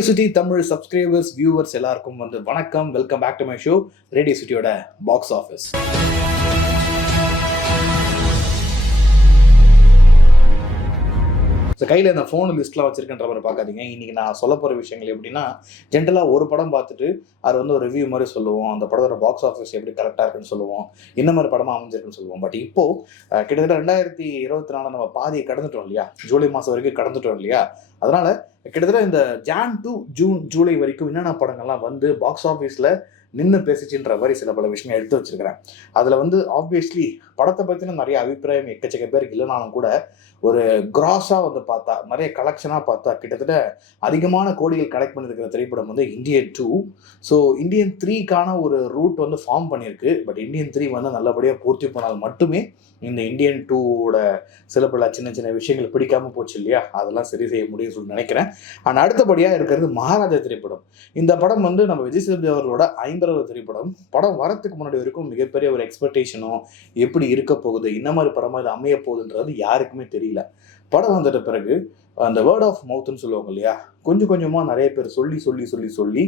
Radio city Tamil subscribers viewers எல்லாருக்கும் வந்து வணக்கம். Welcome back to my show radio சிட்டியோட box office so கையில் இந்த ஃபோன் லிஸ்ட்லாம் வச்சிருக்கேன்ற மாதிரி பார்க்காதீங்க. இன்றைக்கி நான் சொல்ல போகிற விஷயங்கள் எப்படின்னா ஜென்ரலாக ஒரு படம் பார்த்துட்டு அது வந்து ஒரு ரிவ்யூ மாதிரி சொல்லுவோம். அந்த படத்தோட பாக்ஸ் ஆஃபீஸ் எப்படி கரெக்டாக இருக்குன்னு சொல்லுவோம். என்ன மாதிரி படமாக அமைஞ்சிருக்குன்னு சொல்லுவோம். பட் இப்போது கிட்டத்தட்ட ரெண்டாயிரத்தி இருபத்தி நாலு நம்ம பாதியை கடந்துட்டோம் இல்லையா? ஜூலை மாதம் வரைக்கும் கடந்துட்டோம் இல்லையா? அதனால் கிட்டத்தட்ட இந்த ஜான் டு ஜூன் ஜூலை வரைக்கும் என்னென்ன படங்கள்லாம் வந்து பாக்ஸ் ஆஃபீஸில் நின்று பேசிச்சுன்ற மாதிரி சில பல விஷயங்கள் எடுத்து வச்சிருக்கிறேன். அதில் வந்து ஆப்வியஸ்லி படத்தை பற்றின நிறைய அபிப்பிராயம் எக்கச்சக்க பேருக்கு இல்லைனாலும் கூட ஒரு கிராஸாக வந்து பார்த்தா நிறைய கலெக்ஷனாக பார்த்தா கிட்டத்தட்ட அதிகமான கோடிகள் கலெக்ட் பண்ணியிருக்கிற திரைப்படம் வந்து இந்தியன் டூ ஸோ இந்தியன் த்ரீக்கான ஒரு ரூட் வந்து ஃபார்ம் பண்ணியிருக்கு. பட் இந்தியன் த்ரீ வந்து நல்லபடியாக பூர்த்தி பண்ணால் மட்டுமே இந்த இந்தியன் டூவோட சில பல சின்ன சின்ன விஷயங்கள் பிடிக்காமல் போச்சு இல்லையா? அதெல்லாம் சரி செய்ய முடியும்னு சொல்லி நினைக்கிறேன். ஆனால் அடுத்தபடியாக இருக்கிறது மகாராஜா திரைப்படம். இந்த படம் வந்து நம்ம விஜய் சேதுபதி அவர்களோட ஒரு திரைப்படம் படம் வரத்துக்கு முன்னாடி வரைக்கும் மிகப்பெரிய ஒரு எக்ஸ்பெக்டேஷனோ எப்படி இருக்க போகுது என்ன மாதிரி படமாக இது அமைய போகுதுன்றது யாருக்குமே தெரியல. படம் வந்துட்ட பிறகு அந்த வேர்ட் ஆஃப் மவுத்துன்னு சொல்லுவாங்க இல்லையா கொஞ்சம் கொஞ்சமாக நிறைய பேர் சொல்லி சொல்லி சொல்லி சொல்லி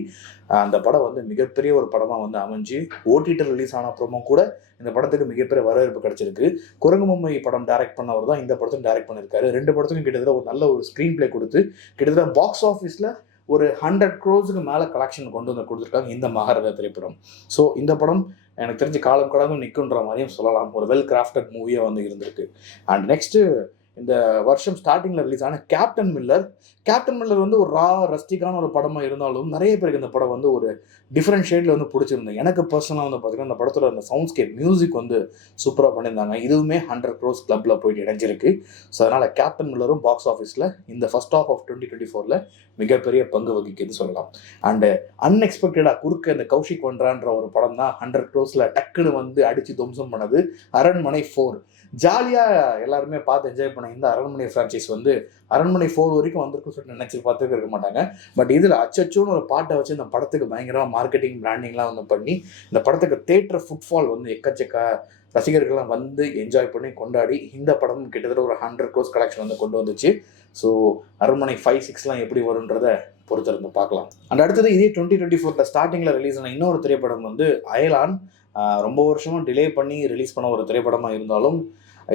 அந்த படம் வந்து மிகப்பெரிய ஒரு படமாக வந்து அமைஞ்சு ஓடிடி ரிலீஸ் ஆன அப்புறமும் கூட இந்த படத்துக்கு மிகப்பெரிய வரவேற்பு கிடைச்சிருக்கு. குரங்கு பொம்மை படம் டைரக்ட் பண்ணவர் தான் இந்த படத்தையும் டைரக்ட் பண்ணியிருக்காரு. ரெண்டு படத்துக்கும் கிட்டத்தட்ட ஒரு நல்ல ஒரு ஸ்க்ரீன் ப்ளே கொடுத்து கிட்டத்தட்ட பாக்ஸ் ஆஃபீஸில் ஒரு ஹண்ட்ரட் க்ரோஸுக்கு மேலே கலெக்ஷன் கொண்டு வந்து கொடுத்துருக்காங்க இந்த மகாரத திரைப்படம். ஸோ இந்த படம் எனக்கு தெரிஞ்சு காலம் கடந்தும் நிற்குன்ற மாதிரியும் சொல்லலாம். ஒரு வெல் கிராஃப்டட் மூவியாக வந்து இருந்திருக்கு. அண்ட் நெக்ஸ்ட்டு இந்த வருஷம் ஸ்டார்டிங்கில் ரிலீஸ் ஆன கேப்டன் மில்லர் கேப்டன் மில்லர் வந்து ஒரு ரா ரஸ்டிக்கான ஒரு படமாக இருந்தாலும் நிறைய பேருக்கு இந்த படம் வந்து ஒரு டிஃப்ரெண்ட் ஷேடில் வந்து பிடிச்சிருந்தது. எனக்கு பர்சனலாக வந்து பார்த்தீங்கன்னா அந்த படத்தோட அந்த சவுண்ட்ஸ்கேப் மியூசிக் வந்து சூப்பராக பண்ணியிருந்தாங்க. இதுவுமே ஹண்ட்ரட் க்ரோஸ் கிளப்பில் போயிட்டு இணைஞ்சிருக்கு. ஸோ அதனால் கேப்டன் மில்லரும் பாக்ஸ் ஆஃபீஸில் இந்த first half of twenty twenty ஃபோரில் மிகப்பெரிய பங்கு வகிக்குதுன்னு சொல்லலாம். அண்டு அன்எக்ஸ்பெக்டடாக குறுக்க இந்த கௌஷிக் வன்றான்ற ஒரு படம் தான் ஹண்ட்ரட் க்ரோஸில் டக்குன்னு வந்து அடித்து துவம்சம் பண்ணது. அரண்மனை ஃபோர் ஜாலியாக எல்லாருமே பார்த்து என்ஜாய் பண்ண இந்த அரண்மனை ஃப்ரான்ச்சைஸ் வந்து அரண்மனை ஃபோர் வரைக்கும் வந்திருக்கும் சொல்லிட்டு நினச்சி பார்த்துக்க இருக்க மாட்டாங்க. பட் இதில் அச்சச்சோன்னு ஒரு பாட்டை வச்சு இந்த படத்துக்கு பயங்கரமாக மார்க்கெட்டிங் பிராண்டிங்லாம் வந்து பண்ணி இந்த படத்துக்கு தேட்டர் ஃபுட்ஃபால் வந்து எக்கச்சக்க ரசிகர்கள்லாம் வந்து என்ஜாய் பண்ணி கொண்டாடி இந்த படம் கிட்டத்தட்ட ஒரு ஹண்ட்ரட் க்ரோஸ் கலெக்ஷன் வந்து கொண்டு வந்துச்சு. ஸோ அரண்மனை ஃபைவ் சிக்ஸ்லாம் எப்படி வருன்றத பொறுத்திருந்து பார்க்கலாம். அண்ட் அடுத்தது இதே டுவெண்ட்டி டுவெண்ட்டி ஃபோரில் ஸ்டார்டிங்கில் ரிலீஸ் ஆன இன்னொரு திரைப்படம் வந்து அயலான். ரொம்ப வருஷமாக டிலே பண்ணி ரிலீஸ் பண்ண ஒரு திரைப்படமாக இருந்தாலும்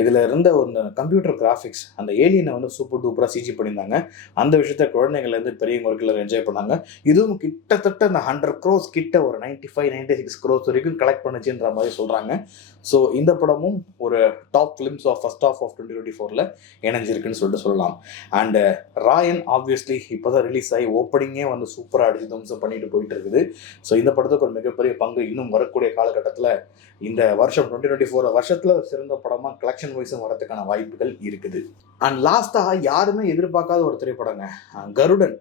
இதில் இருந்த ஒரு கம்ப்யூட்டர் கிராஃபிக்ஸ் அந்த ஏலியனை வந்து சூப்பர் டூப்பராக சிஜி பண்ணியிருந்தாங்க. அந்த விஷயத்த குழந்தைங்கள்லேருந்து பெரியவங்க வரைக்கும் என்ஜாய் பண்ணாங்க. இதுவும் கிட்டத்தட்ட அந்த ஹண்ட்ரட் க்ரோஸ் கிட்ட ஒரு ninety five ninety six crores வரைக்கும் கலெக்ட் பண்ணுச்சுன்ற மாதிரி சொல்கிறாங்க ஸோ இந்த படமும் ஒரு top films of first half of twenty twenty ஃபோரில் இணைஞ்சிருக்குன்னு சொல்லிட்டு சொல்லலாம். அண்டு ராயன் ஆப்வியஸ்லி இப்போ தான் ரிலீஸ் ஆகி ஓப்பனிங்கே வந்து சூப்பராக அடிச்சு தம்சம் பண்ணிட்டு போயிட்டு இருக்குது. ஸோ இந்த படத்துக்கு ஒரு மிகப்பெரிய பங்கு இன்னும் வரக்கூடிய காலகட்டத்தில் இந்த வருஷம் டுவெண்ட்டி டுவெண்ட்டி ஃபோர் வருஷத்தில் சிறந்த படமாக கலெக்ஷன் வைஸும் வரதுக்கான வாய்ப்புகள் இருக்குது. அண்ட் லாஸ்ட்டாக யாருமே எதிர்பார்க்காத ஒரு திரைப்படங்க. கருடன்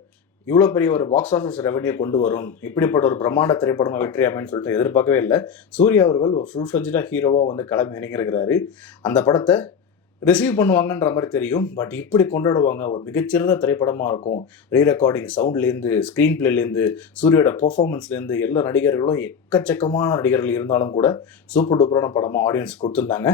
இவ்வளோ பெரிய ஒரு பாக்ஸ் ஆஃபீஸ் ரெவன்யூ கொண்டு வரும். இப்படிப்பட்ட ஒரு பிரம்மாண்ட திரைப்படமாக வெற்றி அமைன்னு சொல்லிட்டு எதிர்பார்க்கவே இல்லை. சூர்யா அவர்கள் ஒரு ஃபுல் ஃப்ளஜாக ஹீரோவாக வந்து கிளம்பி இறங்கியிருக்கிறாரு. அந்த படத்தை ரிசீவ் பண்ணுவாங்கன்ற மாதிரி தெரியும். பட் இப்படி கொண்டாடுவாங்க. ஒரு மிகச்சிறந்த திரைப்படமாக இருக்கும். ரீ ரெக்கார்டிங் சவுண்ட்லேருந்து ஸ்க்ரீன் பிளேலேருந்து சூரியோட பர்ஃபார்மன்ஸ்லேருந்து எல்லா நடிகர்களும் எக்கச்சக்கமான நடிகர்கள் இருந்தாலும் கூட சூப்பர் டூப்பரான படமாக ஆடியன்ஸ் கொடுத்துருந்தாங்க.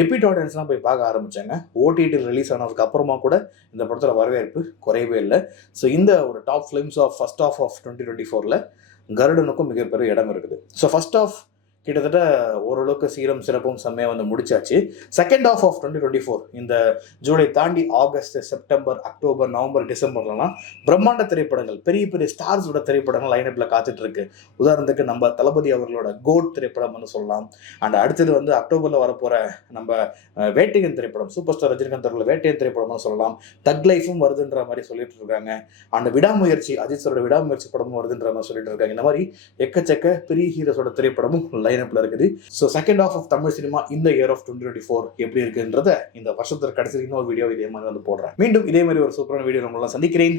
ரிப்பீட் ஆடியன்ஸ்லாம் போய் பார்க்க ஆரம்பித்தாங்க ஓடிடி ரிலீஸ் ஆனதுக்கு அப்புறமா கூட இந்த படத்தில் வரவேற்பு குறையவே இல்லை. ஸோ இந்த ஒரு top films of first half of twenty twenty ஃபோரில் கருடனுக்கும் மிகப்பெரிய இடம் இருக்குது. ஸோ ஃபர்ஸ்ட் ஆஃப் கிட்டத்தட்ட ஓரளவுக்கு சீரம் சிறப்பும் செம்மையாக வந்து முடிச்சாச்சு. Second half of twenty twenty four இந்த ஜூலை தாண்டி ஆகஸ்ட் செப்டம்பர் அக்டோபர் நவம்பர் டிசம்பர்லலாம் பிரம்மாண்ட திரைப்படங்கள் பெரிய பெரிய ஸ்டார்ஸோட திரைப்படங்கள் லைனப்பில் காத்துட்டு இருக்கு உதாரணத்துக்கு நம்ம தளபதி அவர்களோட கோட் திரைப்படம் வந்து சொல்லலாம். அண்ட் அடுத்தது வந்து அக்டோபரில் வரப்போகிற நம்ம வேட்டையன் திரைப்படம் சூப்பர் ஸ்டார் ரஜினிகாந்த் அவர்கள் வேட்டையன் திரைப்படம்னு சொல்லலாம். தக் லைஃபும் வருதுன்ற மாதிரி சொல்லிட்டு இருக்காங்க அண்ட் விடாமுயற்சி அஜித் சரோட விடாமுயற்சி படமும் வருதுன்ற மாதிரி சொல்லிட்டு இருக்காங்க இந்த மாதிரி எக்கச்சக்க பெரிய ஹீரோஸோட திரைப்படமும் லைனப்பில் இருக்குது. So second half of Tamil cinema இந்த year of twenty twenty four எப்படி இருக்குன்றத இந்த வருஷத்துக்கு கடைசி இன்னொரு வீடியோ இதே மாதிரி வந்து போடுறேன். மீண்டும் இதே மாதிரி ஒரு சூப்பரான வீடியோ நம்மளாம் சந்திக்கிறேன்.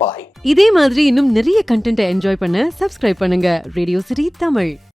பாய் இதே மாதிரி இன்னும் நிறைய கண்டென்ட்டை என்ஜாய் பண்ண சப்ஸ்கிரைப் பண்ணுங்க. ரேடியோ சிரி தமிழ்